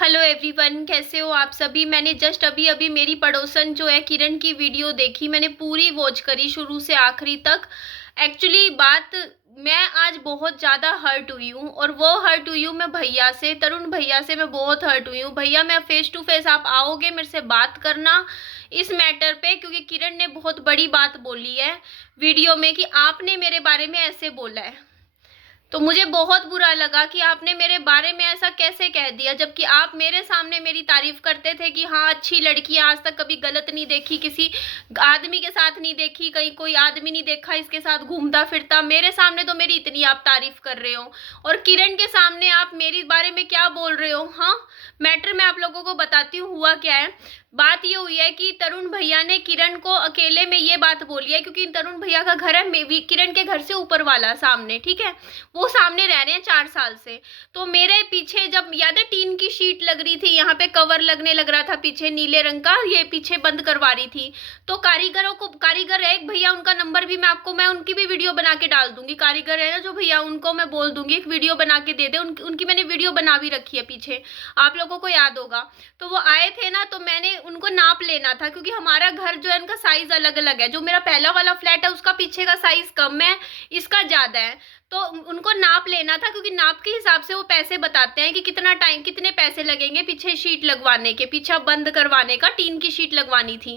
Hello everyone, कैसे हो आप सभी। मैंने जस्ट अभी अभी मेरी पड़ोसन जो है किरण की वीडियो देखी। मैंने पूरी वॉच करी शुरू से आखिरी तक। एक्चुअली बात, मैं आज बहुत ज़्यादा हर्ट हुई हूँ और वो हर्ट हुई हूँ मैं भैया से, तरुण भैया से मैं बहुत हर्ट हुई हूँ। भैया, मैं फेस टू फेस आप आओगे मेरे से बात करना इस मैटर पे, क्योंकि किरण ने बहुत बड़ी बात बोली है वीडियो में कि आपने मेरे बारे में ऐसे बोला है। तो मुझे बहुत बुरा लगा कि आपने मेरे बारे में ऐसा कैसे कह दिया, जबकि आप मेरे सामने मेरी तारीफ करते थे कि हाँ अच्छी लड़की है, आज तक कभी गलत नहीं देखी, किसी आदमी के साथ नहीं देखी, कहीं कोई आदमी नहीं देखा इसके साथ घूमता फिरता। मेरे सामने तो मेरी इतनी आप तारीफ कर रहे हो और किरण के सामने आप मेरे बारे में क्या बोल रहे हो। हाँ, मैटर मैं आप लोगों को बताती हूँ हुआ क्या है। बात ये हुई है कि तरुण भैया ने किरण को अकेले में ये बात बोली है, क्योंकि तरुण भैया का घर है किरण के घर से ऊपर वाला सामने, ठीक है। वो सामने रह रहे हैं 4 साल से। तो मेरे पीछे जब याद है टीन की शीट लग रही थी, यहाँ पे कवर लगने लग रहा था पीछे नीले रंग का, ये पीछे बंद करवा रही थी। तो कारीगर है एक भैया, उनका नंबर भी मैं उनकी भी वीडियो बना के डाल दूंगी। कारीगर है ना जो भैया, उनको मैं बोल दूंगी एक वीडियो बना के दे दे। उनकी मैंने वीडियो बना भी रखी है पीछे, आप लोगों को याद होगा। तो वो आए थे ना, तो मैंने उनको नाप लेना था, क्योंकि हमारा घर जो है उनका साइज अलग अलग है। जो मेरा पहला वाला फ्लैट है उसका पीछे का साइज कम है, इसका ज्यादा है। तो उनको नाप लेना था, क्योंकि नाप के हिसाब से वो पैसे बताते हैं कि कितना टाइम, कितने पैसे लगेंगे पीछे शीट लगवाने के, पीछे बंद करवाने का, टीन की शीट लगवानी थी।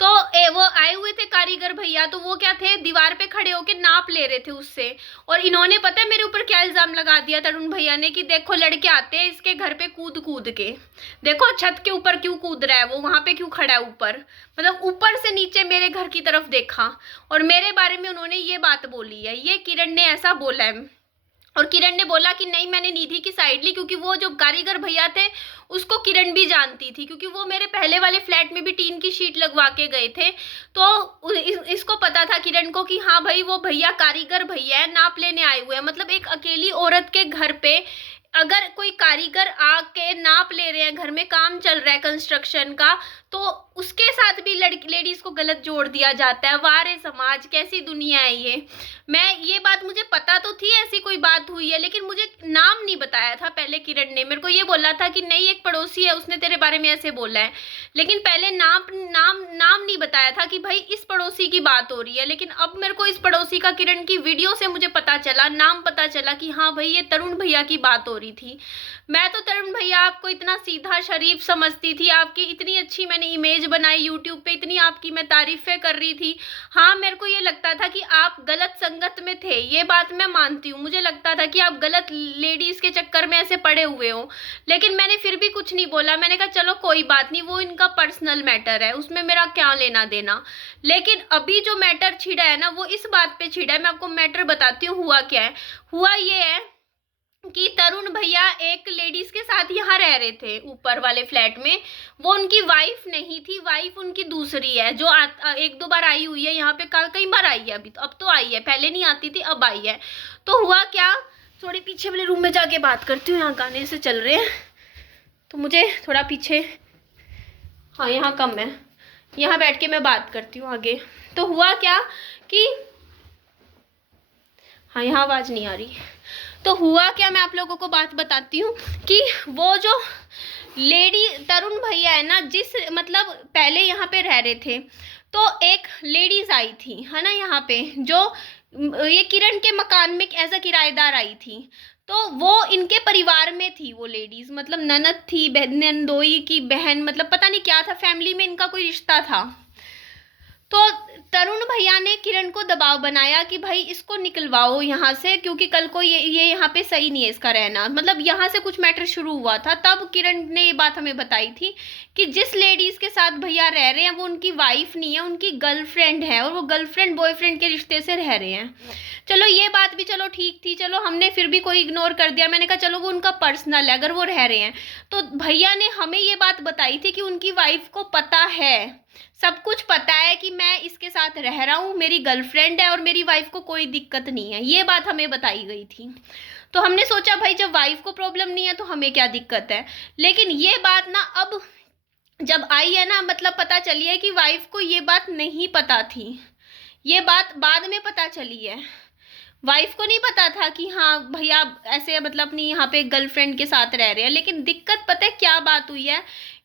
तो वो आए हुए थे कारीगर भैया, तो वो क्या थे, दीवार पे खड़े होके नाप ले रहे थे उससे। और इन्होंने पता है मेरे ऊपर क्या इल्जाम लगा दिया तरुण भैया ने, कि देखो लड़के आते हैं इसके घर पे कूद कूद के, देखो छत के ऊपर क्यों कूद रहा है वो, वहां पे क्यों खड़ा है ऊपर, मतलब ऊपर से नीचे मेरे घर की तरफ देखा। और मेरे बारे में उन्होंने ये बात बोली है, ये किरण ने ऐसा बोला है। और किरण ने बोला कि नहीं, मैंने निधि की साइड ली, क्योंकि वो जो कारीगर भैया थे उसको किरण भी जानती थी, क्योंकि वो मेरे पहले वाले फ्लैट में भी टीन की शीट लगवा के गए थे। तो इसको पता था किरण को कि हाँ भाई वो भैया कारीगर भैया है, नाप लेने आए हुए हैं। मतलब एक अकेली औरत के घर पे अगर कोई कारीगर आके नाप ले रहे हैं, घर में काम चल रहा है कंस्ट्रक्शन का, तो उसके साथ भी लड़की लेडीज को गलत जोड़ दिया जाता है। वाह रे समाज, कैसी दुनिया है ये। ये बात मुझे पता तो थी ऐसी कोई बात हुई है, लेकिन मुझे नाम नहीं बताया था पहले। किरण ने मेरे को ये बोला था कि नहीं एक पड़ोसी है उसने तेरे बारे में ऐसे बोला है, लेकिन पहले नाम नहीं बताया था कि भाई इस पड़ोसी की बात हो रही है। लेकिन अब मेरे को इस पड़ोसी का किरण की वीडियो से मुझे पता चला, नाम पता चला कि हाँ भाई ये तरुण भैया की बात हो रही थी। मैं तो तरुण भैया आपको इतना सीधा शरीफ समझती थी, आपकी इतनी अच्छी मैंने इमेज बनाई यूट्यूब पे, इतनी आपकी मैं तारीफें कर रही थी। हाँ, मेरे को ये लगता था कि आप गलत संगत में थे, ये बात मैं मानती हूँ। मुझे लगता था कि आप गलत लेडीज के चक्कर में ऐसे पड़े हुए हो, लेकिन मैंने फिर भी कुछ नहीं बोला। मैंने कहा चलो कोई बात नहीं, वो इनका पर्सनल मैटर है, उसमें मेरा क्या लेना देना। लेकिन अभी जो मैटर छिड़ा है ना, वो इस बात पे छिड़ा है। मैं आपको मैटर बताती हूँ हुआ क्या है। हुआ ये है कि तरुण भैया एक लेडीज के साथ यहाँ रह रहे थे ऊपर वाले फ्लैट में। वो उनकी वाइफ नहीं थी, वाइफ उनकी दूसरी है, जो एक दो बार आई हुई है यहाँ पे, कई बार आई है अभी तो, अब तो आई है, पहले नहीं आती थी अब आई है। तो हुआ क्या, थोड़ी पीछे वाले रूम में जाके बात करती हूँ, यहाँ गाने से चल रहे हैं तो मुझे थोड़ा पीछे, हाँ यहाँ कम है, यहाँ बैठ के मैं बात करती हूँ आगे। तो हुआ क्या कि, हाँ यहाँ आवाज नहीं आ रही। तो हुआ क्या, मैं आप लोगों को बात बताती हूँ कि वो जो लेडी तरुण भैया है ना, जिस मतलब पहले यहाँ पे रह रहे थे, तो एक लेडीज आई थी है ना यहाँ पे, जो ये किरण के मकान में एज अ किराएदार आई थी। तो वो इनके परिवार में थी वो लेडीज, मतलब ननद थी, नंदोई की बहन, मतलब पता नहीं क्या था, फैमिली में इनका कोई रिश्ता था। तो तरुण भैया ने किरण को दबाव बनाया कि भाई इसको निकलवाओ यहाँ से, क्योंकि कल को ये यहाँ पे सही नहीं है इसका रहना। मतलब यहाँ से कुछ मैटर शुरू हुआ था, तब किरण ने ये बात हमें बताई थी कि जिस लेडीज के साथ भैया रह रहे हैं वो उनकी वाइफ नहीं है, उनकी गर्लफ्रेंड है, और वो गर्लफ्रेंड बॉयफ्रेंड के रिश्ते से रह रहे हैं। चलो ये बात भी चलो ठीक थी, चलो हमने फिर भी कोई इग्नोर कर दिया। मैंने कहा चलो वो उनका पर्सनल है, अगर वो रह रहे हैं। तो भैया ने हमें ये बात बताई थी कि उनकी वाइफ को पता है, सब कुछ पता है कि मैं इसके साथ रह रहा हूँ, मेरी गर्लफ्रेंड है और मेरी वाइफ को कोई दिक्कत नहीं है, ये बात हमें बताई गई थी। तो हमने सोचा भाई जब वाइफ को प्रॉब्लम नहीं है तो हमें क्या दिक्कत है। लेकिन ये बात ना अब जब आई है ना, मतलब पता चली है कि वाइफ को ये बात नहीं पता थी, ये बात बाद में पता चली है। वाइफ को नहीं पता था कि हाँ भैया ऐसे मतलब अपनी यहाँ पे गर्लफ्रेंड के साथ रह रहे हैं। लेकिन दिक्कत पता है क्या बात हुई है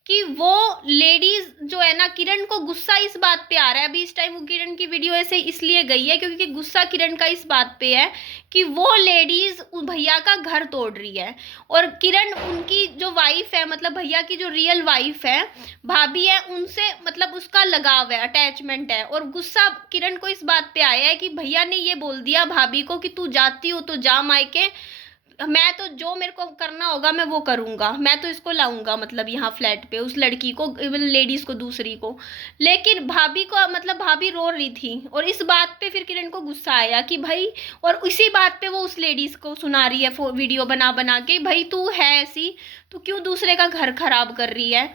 कि वो लेडीज जो है ना, किरण को गुस्सा इस बात पे आ रहा है। अभी इस टाइम वो किरण की वीडियो ऐसे इसलिए गई है क्योंकि गुस्सा किरण का इस बात पे है कि वो लेडीज भैया का घर तोड़ रही है। और किरण उनकी जो वाइफ है, मतलब भैया की जो रियल वाइफ है, भाभी है, उनसे मतलब उसका लगाव है, अटैचमेंट है। और गुस्सा किरण को इस बात पे आया है कि भैया ने ये बोल दिया भाभी को कि तू जाती हो तो जा मायके, मैं तो जो मेरे को करना होगा मैं वो करूंगा, मैं तो इसको लाऊंगा मतलब यहाँ फ्लैट पे, उस लड़की को, लेडीज को, दूसरी को। लेकिन भाभी को मतलब भाभी रो रही थी और इस बात पे फिर किरण को गुस्सा आया कि भाई, और इसी बात पे वो उस लेडीज को सुना रही है वीडियो बना बना के, भाई तू है ऐसी, तू क्यों दूसरे का घर खराब कर रही है,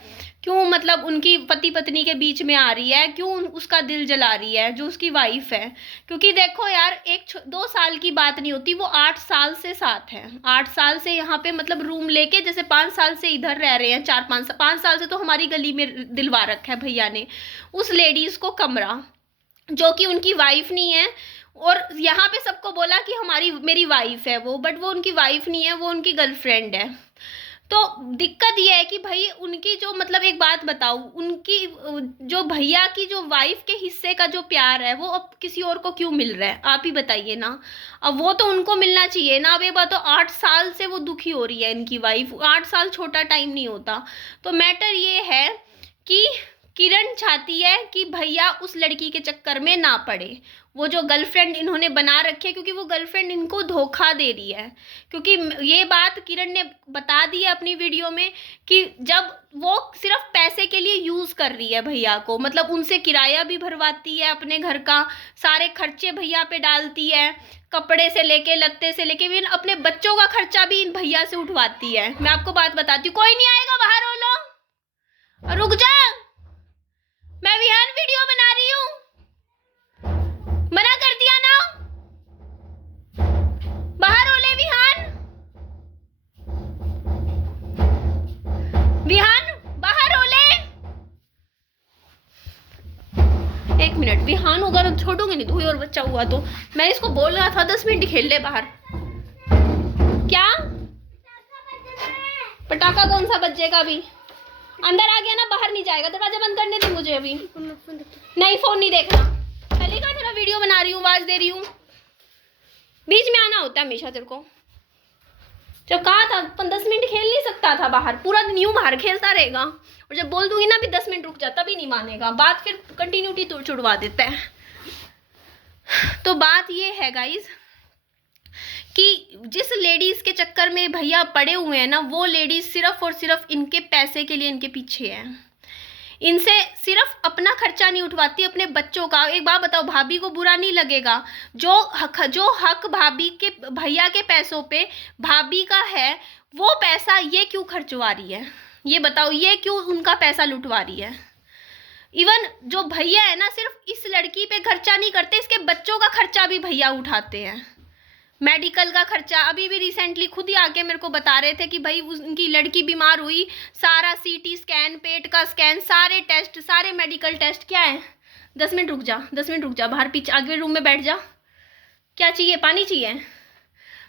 क्यों मतलब उनकी पति पत्नी के बीच में आ रही है, क्यों उसका दिल जला रही है जो उसकी वाइफ है। क्योंकि देखो यार, 1-2 साल की बात नहीं होती, वो 8 साल से साथ है, 8 साल से यहाँ पे मतलब रूम लेके, जैसे 5 साल से इधर रह रहे हैं, 4-5 साल से तो हमारी गली में दिलवा रखा है भैया ने उस लेडीज को कमरा, जो कि उनकी वाइफ नहीं है। और यहाँ पे सबको बोला कि मेरी वाइफ है वो, बट वो उनकी वाइफ नहीं है, वो उनकी गर्लफ्रेंड है। तो दिक्कत ये है कि भाई उनकी जो मतलब, एक बात बताओ, उनकी जो भैया की जो वाइफ के हिस्से का जो प्यार है वो अब किसी और को क्यों मिल रहा है, आप ही बताइए ना। अब वो तो उनको मिलना चाहिए ना। अब ये बात तो 8 साल से वो दुखी हो रही है इनकी वाइफ, 8 साल छोटा टाइम नहीं होता। तो मैटर ये है कि किरण चाहती है कि भैया उस लड़की के चक्कर में ना पड़े, वो जो गर्लफ्रेंड इन्होंने बना रखी है, क्योंकि वो गर्लफ्रेंड इनको धोखा दे रही है। क्योंकि ये बात किरण ने बता दी है अपनी वीडियो में कि जब वो सिर्फ पैसे के लिए यूज कर रही है भैया को, मतलब उनसे किराया भी भरवाती है अपने घर का, सारे खर्चे भैया पे डालती है, कपड़े से लेके लत्ते से लेके, भी अपने बच्चों का खर्चा भी इन भैया से उठवाती है। मैं आपको बात बताती हूँ, कोई नहीं आएगा बाहर, हो लो, रुक जा, मैं विहान वीडियो बना रही हूँ, मना कर दिया ना, बाहर हो ले विहान, विहान बाहर हो ले। 1 मिनट, विहान होगा तो छोड़ूंगी नहीं, कोई और बच्चा हुआ तो। मैं इसको बोल रहा था 10 मिनट खेल ले बाहर। क्या पटाखा कौन सा बजेगा अभी, अंदर आ गया ना, बाहर नहीं जाएगा, दरवाजा बंद करने दे मुझे अभी। नहीं फोन नहीं देखना, चलेगा, तेरा वीडियो बना रही हूँ, आवाज दे रही हूँ, बीच में आना होता है हमेशा तेरे को। जब कहा था 10 मिनट खेल नहीं सकता था बाहर, पूरा दिन यूं बाहर खेलता रहेगा, और जब बोल दूंगी ना भी 10 मिनट रुक जा, तभी नहीं मानेगा, बात फिर कंटिन्यूटी छुड़वा देता है। तो बात ये है गाइज कि जिस लेडीज के चक्कर में भैया पड़े हुए हैं ना, वो लेडीज सिर्फ और सिर्फ इनके पैसे के लिए इनके पीछे है, इनसे सिर्फ अपना खर्चा नहीं उठवाती, अपने बच्चों का। एक बात बताओ, भाभी को बुरा नहीं लगेगा जो हक भाभी के भैया के पैसों पे भाभी का है, वो पैसा ये क्यों खर्चवा रही है, ये बताओ, ये क्यों उनका पैसा लुटवा रही है। इवन जो भैया है ना, सिर्फ इस लड़की पे खर्चा नहीं करते, इसके बच्चों का खर्चा भी भैया उठाते हैं, मेडिकल का खर्चा। अभी भी रिसेंटली खुद ही आके मेरे को बता रहे थे कि भाई उनकी लड़की बीमार हुई, सारा सीटी स्कैन, पेट का स्कैन, सारे टेस्ट, सारे मेडिकल टेस्ट। क्या है, 10 मिनट रुक जा, 10 मिनट रुक जा, बाहर पीछे आगे रूम में बैठ जा, क्या चाहिए, पानी चाहिए,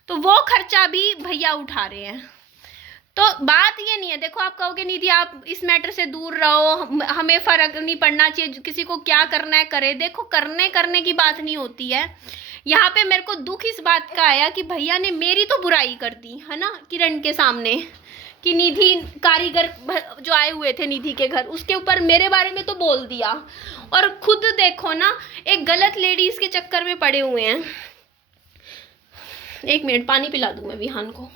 तो वो खर्चा भी भैया उठा रहे हैं। तो बात ये नहीं है, देखो आप कहोगे निधि आप इस मैटर से दूर रहो, हमें फर्क नहीं पड़ना चाहिए, किसी को क्या करना है करे। देखो करने की बात नहीं होती है यहाँ पे। मेरे को दुख इस बात का आया कि भैया ने मेरी तो बुराई कर दी है ना किरण के सामने, कि निधि कारीगर जो आए हुए थे निधि के घर, उसके ऊपर मेरे बारे में तो बोल दिया। और खुद देखो ना, एक गलत लेडीज के चक्कर में पड़े हुए हैं। 1 मिनट, पानी पिला दूं मैं विहान को।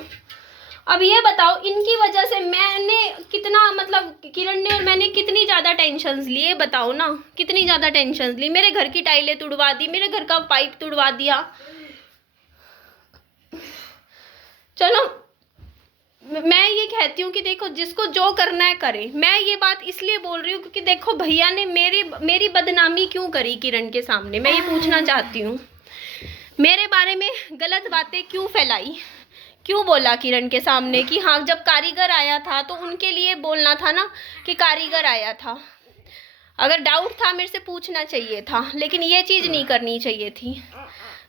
अब ये बताओ, इनकी वजह से मैंने कितना मतलब किरण ने और मैंने कितनी ज़्यादा टेंशन्स लिए, बताओ ना, कितनी ज़्यादा टेंशन्स ली। मेरे घर की टाइलें तुड़वा दी, मेरे घर का पाइप तुड़वा दिया। चलो मैं ये कहती हूँ कि देखो जिसको जो करना है करे। मैं ये बात इसलिए बोल रही हूँ क्योंकि देखो भैया ने मेरी बदनामी क्यों करी किरण के सामने, मैं ये पूछना चाहती हूँ। मेरे बारे में गलत बातें क्यों फैलाई, क्यों बोला किरण के सामने कि हाँ जब कारीगर आया था तो उनके लिए बोलना था ना कि कारीगर आया था। अगर डाउट था मेरे से पूछना चाहिए था, लेकिन ये चीज़ नहीं करनी चाहिए थी।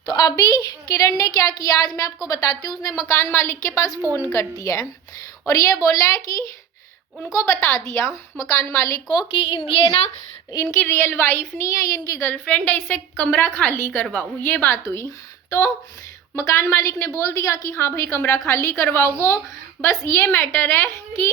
तो अभी किरण ने क्या किया आज मैं आपको बताती हूँ। उसने मकान मालिक के पास फ़ोन कर दिया है और ये बोला है कि उनको बता दिया मकान मालिक को कि ये ना इनकी रियल वाइफ नहीं है, ये इनकी गर्लफ्रेंड है, इससे कमरा खाली करवाओ। ये बात हुई तो मकान मालिक ने बोल दिया कि हाँ भाई कमरा खाली करवाओ। वो बस ये मैटर है कि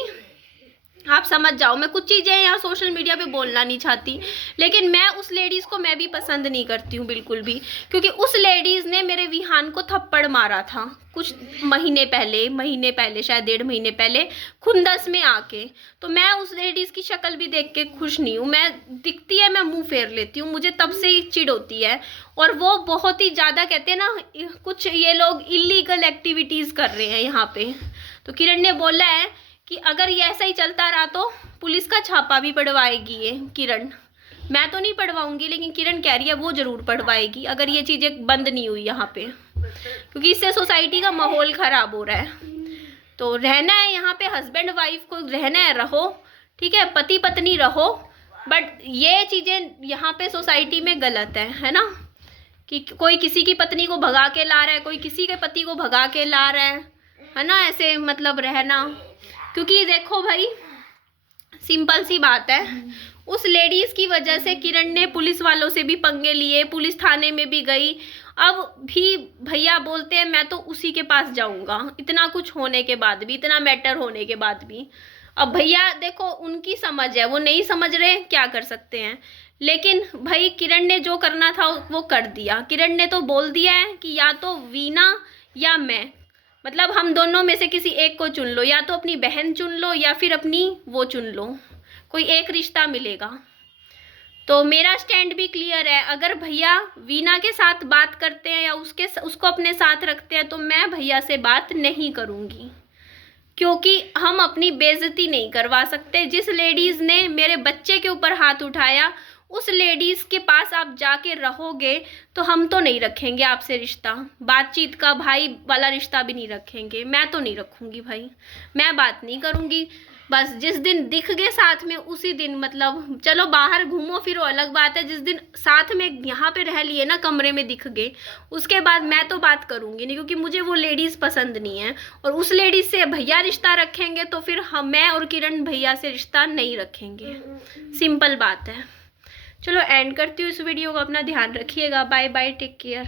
आप समझ जाओ। मैं कुछ चीज़ें यहाँ सोशल मीडिया पे बोलना नहीं चाहती, लेकिन मैं उस लेडीज़ को मैं भी पसंद नहीं करती हूँ बिल्कुल भी, क्योंकि उस लेडीज़ ने मेरे विहान को थप्पड़ मारा था कुछ महीने पहले शायद 1.5 महीने पहले खुंदस में आके। तो मैं उस लेडीज़ की शक्ल भी देख के खुश नहीं हूँ। मैं दिखती है मैं मुंह फेर लेती हूँ, मुझे तब से ही चिढ़ होती है। और वो बहुत ही ज़्यादा कहते हैं ना कुछ ये लोग इलीगल एक्टिविटीज़ कर रहे हैं यहाँ पे। तो किरण ने बोला है कि अगर ये ऐसा ही चलता रहा तो पुलिस का छापा भी पड़वाएगी ये किरण। मैं तो नहीं पढ़वाऊंगी, लेकिन किरण कह रही है वो ज़रूर पढ़वाएगी अगर ये चीज़ें बंद नहीं हुई यहाँ पे, क्योंकि इससे सोसाइटी का माहौल ख़राब हो रहा है। तो रहना है यहाँ पे हस्बैंड वाइफ को रहना है, रहो, ठीक है, पति पत्नी रहो, बट ये चीज़ें यहाँ पे सोसाइटी में गलत है ना, कि कोई किसी की पत्नी को भगा के ला रहा है, कोई किसी के पति को भगा के ला रहा है ना, ऐसे मतलब रहना। क्योंकि देखो भाई सिंपल सी बात है, उस लेडीज़ की वजह से किरण ने पुलिस वालों से भी पंगे लिए, पुलिस थाने में भी गई। अब भी भैया बोलते हैं मैं तो उसी के पास जाऊंगा, इतना कुछ होने के बाद भी, इतना मैटर होने के बाद भी। अब भैया देखो उनकी समझ है, वो नहीं समझ रहे, क्या कर सकते हैं। लेकिन भाई किरण ने जो करना था वो कर दिया। किरण ने तो बोल दिया है कि या तो वीना या मैं, मतलब हम दोनों में से किसी एक को चुन लो, या तो अपनी बहन चुन लो या फिर अपनी वो चुन लो, कोई एक रिश्ता मिलेगा। तो मेरा स्टैंड भी क्लियर है, अगर भैया वीना के साथ बात करते हैं या उसको अपने साथ रखते हैं तो मैं भैया से बात नहीं करूँगी, क्योंकि हम अपनी बेइज्जती नहीं करवा सकते। जिस लेडीज़ ने मेरे बच्चे के ऊपर हाथ उठाया उस लेडीज़ के पास आप जाके रहोगे तो हम तो नहीं रखेंगे आपसे रिश्ता, बातचीत का भाई वाला रिश्ता भी नहीं रखेंगे। मैं तो नहीं रखूँगी भाई, मैं बात नहीं करूँगी। बस जिस दिन दिख गए साथ में उसी दिन, मतलब चलो बाहर घूमो फिरो अलग बात है, जिस दिन साथ में यहाँ पे रह लिए ना कमरे में दिख गए उसके बाद मैं तो बात करूँगी नहीं, क्योंकि मुझे वो लेडीज़ पसंद नहीं है। और उस लेडीज़ से भैया रिश्ता रखेंगे तो फिर मैं और किरण भैया से रिश्ता नहीं रखेंगे, सिंपल बात है। चलो एंड करती हूँ इस वीडियो को, अपना ध्यान रखिएगा, बाय बाय, टेक केयर।